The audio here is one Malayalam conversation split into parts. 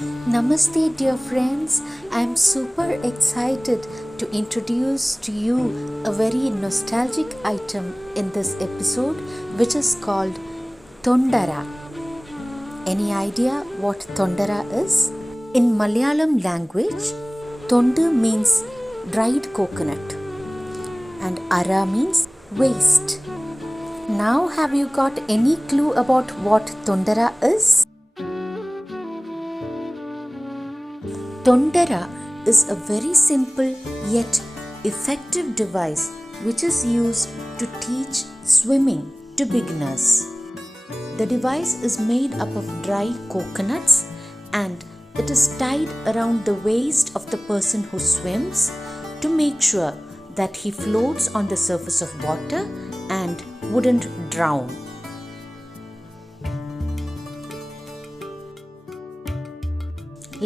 Namaste, dear friends. I'm super excited to introduce to you a very nostalgic item in this episode, which is called Tondara. Any idea what Tondara is? In Malayalam language, Tondu means dried coconut and Ara means waste. Now, have you got any clue about what Tondara is? Tondara is a very simple yet effective device which is used to teach swimming to beginners. The device is made up of dry coconuts and it is tied around the waist of the person who swims to make sure that he floats on the surface of water and wouldn't drown.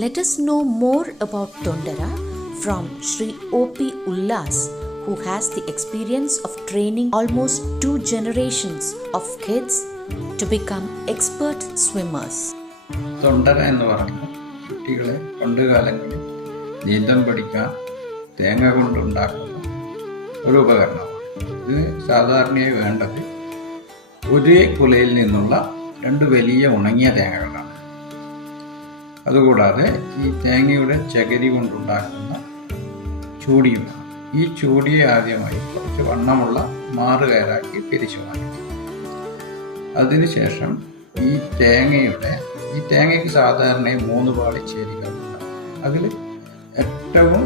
Let us know more about Tondara from Sri O.P. Ullas, who has the experience of training almost 2 generations of kids to become expert swimmers. തൊണ്ടര എന്ന് പറയുന്നത് കുട്ടികളെ പണ്ടുകാലങ്ങളിൽ നീന്തം പഠിക്കാൻ തേങ്ങ കൊണ്ടുണ്ടാക്കുന്ന ഒരു ഉപകരണമാണ്. ഇത് സാധാരണയായി വേണ്ടത് ഒരേ കുലയിൽ നിന്നുള്ള 2 വലിയ ഉണങ്ങിയ തേങ്ങകളാണ്. അതുകൂടാതെ ഈ തേങ്ങയുടെ ചകിരി കൊണ്ടുണ്ടാക്കുന്ന ചൂടിയുമാണ്. ഈ ചൂടിയെ ആദ്യമായി കുറച്ച് വണ്ണമുള്ള മാറുകയറാക്കി പിരിച്ചു മാറ്റി. അതിനുശേഷം ഈ തേങ്ങയ്ക്ക് സാധാരണ 3 പാളി ചേരികളുണ്ട്. അതിൽ ഏറ്റവും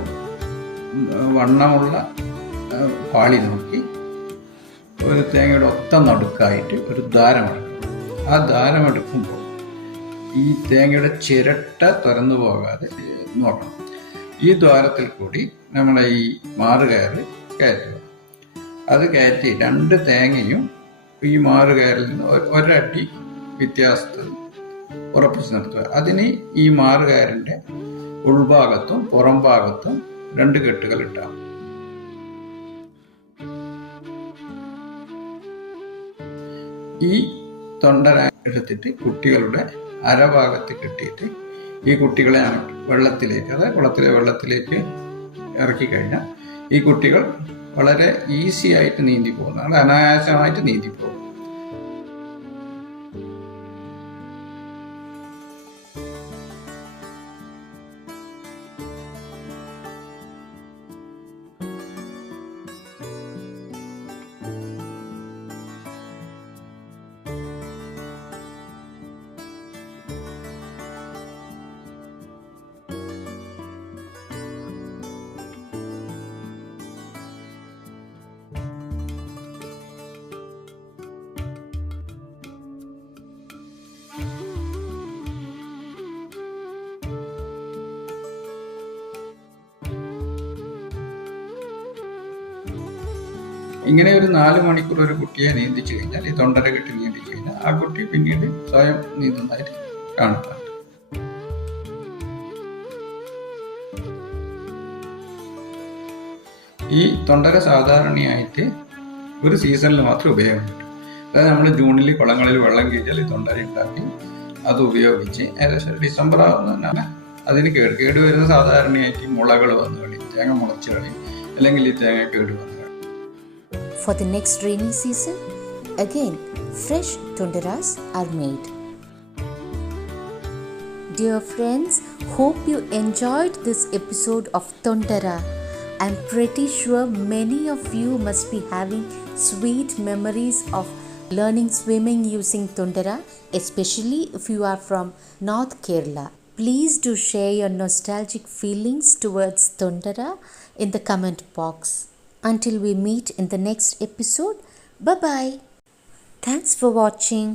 വണ്ണമുള്ള പാളി നോക്കി ഒരു തേങ്ങയുടെ ഒത്ത നടുക്കായിട്ട് ഒരു ദ്വാരമെടുക്കും. ആ ദ്വാരമെടുക്കുമ്പോൾ ഈ തേങ്ങയുടെ ചിരട്ട തുറന്നു പോകാതെ നോക്കണം. ഈ ദ്വാരത്തിൽ കൂടി നമ്മളെ ഈ മാറുകയറ് കയറ്റുക. അത് കയറ്റി 2 തേങ്ങയും ഈ മാറുകയറിൽ നിന്ന് ഒരടി വ്യത്യാസത്തിൽ ഉറപ്പിച്ച് നിർത്തുക. അതിന് ഈ മാറുകയറിൻ്റെ ഉൾഭാഗത്തും പുറം ഭാഗത്തും 2 കെട്ടുകൾ ഇട്ടാൽ ഈ തൊണ്ടര എടുത്തിട്ട് കുട്ടികളുടെ അരഭാഗത്ത് കെട്ടിയിട്ട് ഈ കുട്ടികളെ വെള്ളത്തിലേക്ക്, അതായത് കുളത്തിലെ വെള്ളത്തിലേക്ക് ഇറക്കി കഴിഞ്ഞാൽ ഈ കുട്ടികൾ വളരെ ഈസി ആയിട്ട് നീന്തി പോകുന്നതാണ്, അനായാസമായിട്ട് നീന്തി പോകും. ഇങ്ങനെ ഒരു 4 മണിക്കൂർ ഒരു കുട്ടിയെ നീന്തിച്ചു കഴിഞ്ഞാൽ, ഈ തൊണ്ടര കെട്ടി നീന്തിച്ചു കഴിഞ്ഞാൽ ആ കുട്ടി പിന്നീട് സ്വയം നീന്തുന്നതായിട്ട് കാണുന്നുണ്ട്. ഈ തൊണ്ടര സാധാരണയായിട്ട് ഒരു സീസണിൽ മാത്രമേ ഉപയോഗമുണ്ട്. അതായത് നമ്മൾ ജൂണിൽ കുളങ്ങളിൽ വെള്ളം കയറ്റിയാൽ ഈ തൊണ്ടര ഉണ്ടാക്കി അത് ഉപയോഗിച്ച് ഏകദേശം ഡിസംബർ ആവുന്നതിനാണ് അതിന് കേടുവരുന്ന സാധാരണയായിട്ട് മുളകൾ വന്നു കളി, തേങ്ങ മുളച്ച് കളി, അല്ലെങ്കിൽ ഈ തേങ്ങ കേടുവന്നു. For the next rainy season, again, fresh tondaras are made. Dear friends, hope you enjoyed this episode of Tondara. I'm pretty sure many of you must be having sweet memories of learning swimming using Tondara, especially if you are from North Kerala. Please do share your nostalgic feelings towards Tondara in the comment box. Until we meet in the next episode, bye-bye. Thanks for watching.